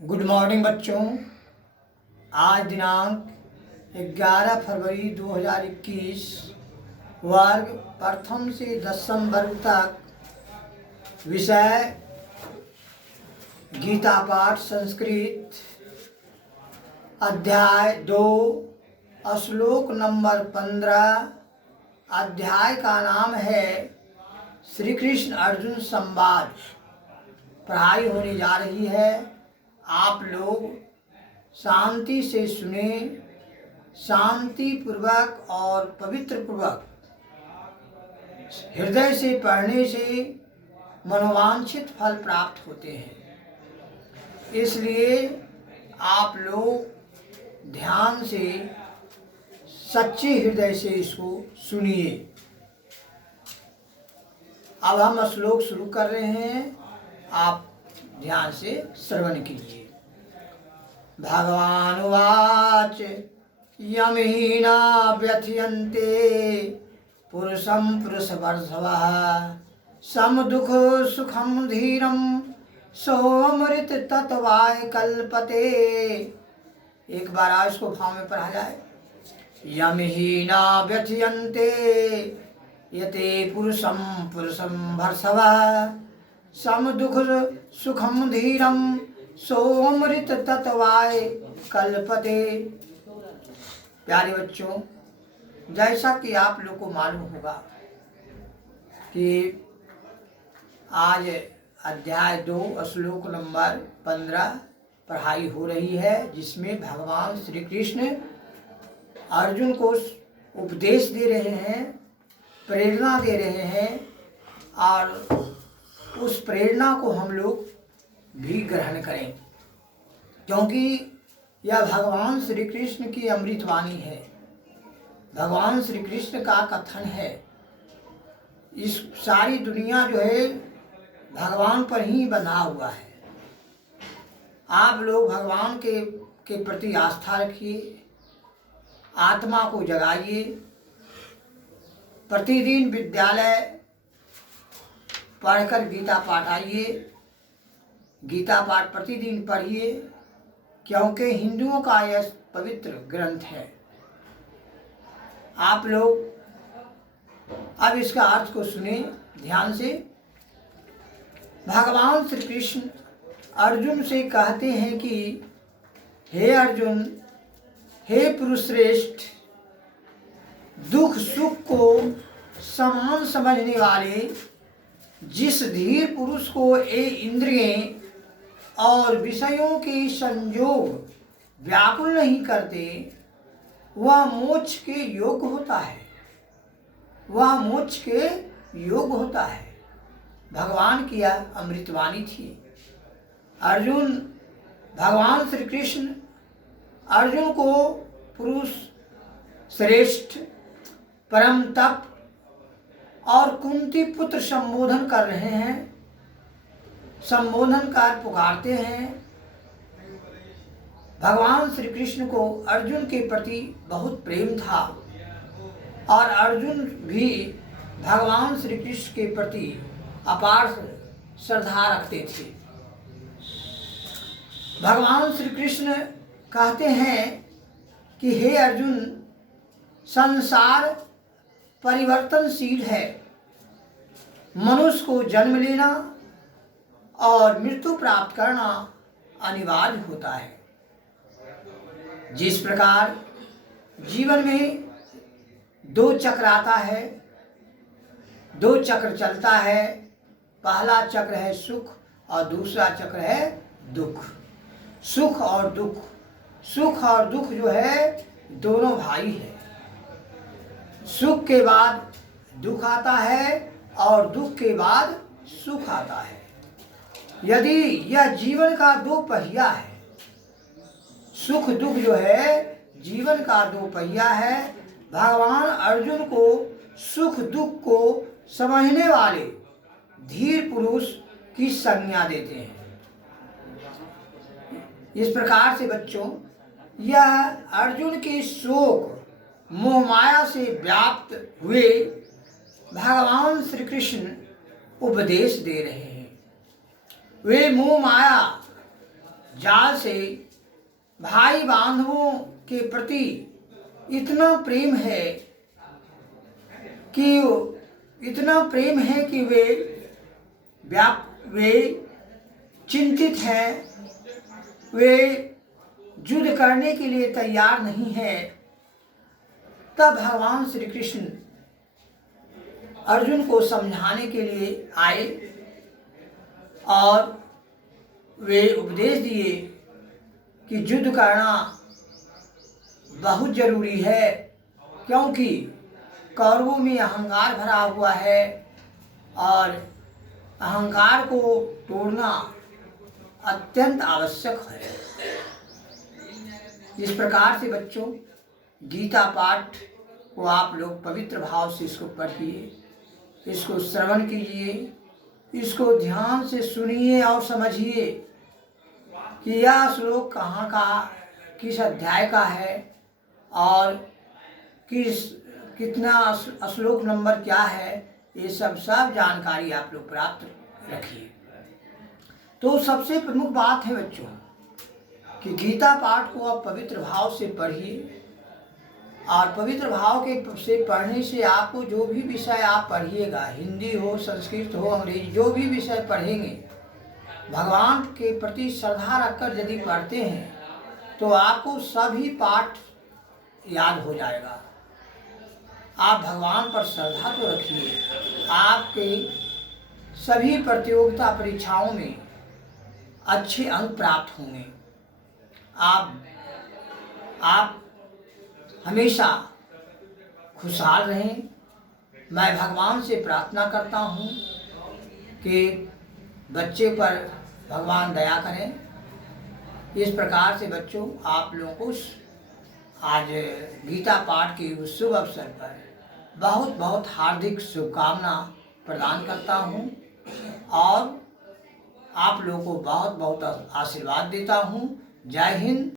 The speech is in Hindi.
गुड मॉर्निंग बच्चों। आज दिनांक 11 फरवरी 2021 वर्ग प्रथम से 10वीं वर्ग तक विषय गीता पाठ संस्कृत अध्याय 2 श्लोक नंबर 15। अध्याय का नाम है श्री कृष्ण अर्जुन संवाद। पढ़ाई होने जा रही है। आप लोग शांति से सुने, शांति पूर्वक और पवित्र पूर्वक हृदय से पढ़ने से मनोवांछित फल प्राप्त होते हैं। इसलिए आप लोग ध्यान से सच्चे हृदय से इसको सुनिए। अब हम श्लोक शुरू कर रहे हैं, आप ध्यान से श्रवण कीजिए। भगवान उवाच यम हीना व्यथयन्ते पुरुषं पुरुषवर्षवः सम दुख सुखम धीरम सोमृत तत्वाय कल्पते। एक बार आज इसको भाव में पढ़ा जाए। यम हीना व्यथयन्ते यते पुरुषं पुरुषं भर्षवः सम दुख सुखम धीरम सोमृत तत्वाय कल्पते। प्यारे बच्चों, जैसा कि आप लोग को मालूम होगा कि आज अध्याय 2 श्लोक नंबर 15 पढ़ाई हो रही है, जिसमें भगवान श्री कृष्ण अर्जुन को उपदेश दे रहे हैं, प्रेरणा दे रहे हैं, और उस प्रेरणा को हम लोग भी ग्रहण करें, क्योंकि यह भगवान श्री कृष्ण की अमृतवाणी है। भगवान श्री कृष्ण का कथन है। इस सारी दुनिया जो है भगवान पर ही बना हुआ है। आप लोग भगवान के प्रति आस्था रखिए, आत्मा को जगाइए, प्रतिदिन विद्यालय पढ़कर गीता पाठ आइए, गीता पाठ प्रतिदिन पढ़िए, क्योंकि हिंदुओं का यह पवित्र ग्रंथ है। आप लोग अब इसका अर्थ को सुने ध्यान से। भगवान श्री कृष्ण अर्जुन से कहते हैं कि हे अर्जुन, हे पुरुष श्रेष्ठ, दुख सुख को समान समझने वाले, जिस धीर पुरुष को ये इंद्रियें और विषयों के संयोग व्याकुल नहीं करते, वह मोक्ष के योग्य होता है। वह मोक्ष के योग्य होता है। भगवान की यह अमृतवाणी थी। अर्जुन, भगवान श्री कृष्ण अर्जुन को पुरुष श्रेष्ठ, परम तप और कुंती पुत्र संबोधन कर रहे हैं, संबोधन कर पुकारते हैं। भगवान श्री कृष्ण को अर्जुन के प्रति बहुत प्रेम था, और अर्जुन भी भगवान श्री कृष्ण के प्रति अपार श्रद्धा रखते थे। भगवान श्री कृष्ण कहते हैं कि हे अर्जुन, संसार परिवर्तनशील है। मनुष्य को जन्म लेना और मृत्यु प्राप्त करना अनिवार्य होता है। जिस प्रकार जीवन में 2 चक्र आता है, 2 चक्र चलता है। पहला चक्र है सुख और दूसरा चक्र है दुख। सुख और दुख, सुख और दुख जो है दोनों भाई है। सुख के बाद दुख आता है और दुख के बाद सुख आता है। यदि यह जीवन का 2 पहिया है, सुख दुख जो है जीवन का 2 पहिया है, भगवान अर्जुन को सुख दुख को समझने वाले धीर पुरुष की संज्ञा देते हैं। इस प्रकार से बच्चों, यह अर्जुन के शोक मोह माया से व्याप्त हुए भगवान श्री कृष्ण उपदेश दे रहे हैं। वे मोह माया जाल से भाई बांधवों के प्रति इतना प्रेम है कि वे चिंतित हैं, वे युद्ध करने के लिए तैयार नहीं है। तब भगवान श्री कृष्ण अर्जुन को समझाने के लिए आए और वे उपदेश दिए कि युद्ध करना बहुत जरूरी है, क्योंकि कौरवों में अहंकार भरा हुआ है और अहंकार को तोड़ना अत्यंत आवश्यक है। इस प्रकार से बच्चों, गीता पाठ को आप लोग पवित्र भाव से इसको पढ़िए, इसको श्रवण कीजिए, इसको ध्यान से सुनिए और समझिए कि यह श्लोक कहाँ का, किस अध्याय का है और कितना श्लोक नंबर क्या है, ये सब जानकारी आप लोग प्राप्त रखिए। तो सबसे प्रमुख बात है बच्चों कि गीता पाठ को आप पवित्र भाव से पढ़िए और पवित्र भाव से पढ़ने से आपको जो भी विषय आप पढ़िएगा, हिंदी हो, संस्कृत हो, अंग्रेजी, जो भी विषय पढ़ेंगे, भगवान के प्रति श्रद्धा रखकर यदि पढ़ते हैं तो आपको सभी पाठ याद हो जाएगा। आप भगवान पर श्रद्धा तो रखिए, आपके सभी प्रतियोगिता परीक्षाओं में अच्छे अंक प्राप्त होंगे। आप हमेशा खुशहाल रहें। मैं भगवान से प्रार्थना करता हूँ कि बच्चे पर भगवान दया करें। इस प्रकार से बच्चों, आप लोगों को आज गीता पाठ के उस शुभ अवसर पर बहुत बहुत हार्दिक शुभकामना प्रदान करता हूँ और आप लोगों को बहुत बहुत आशीर्वाद देता हूँ। जय हिंद।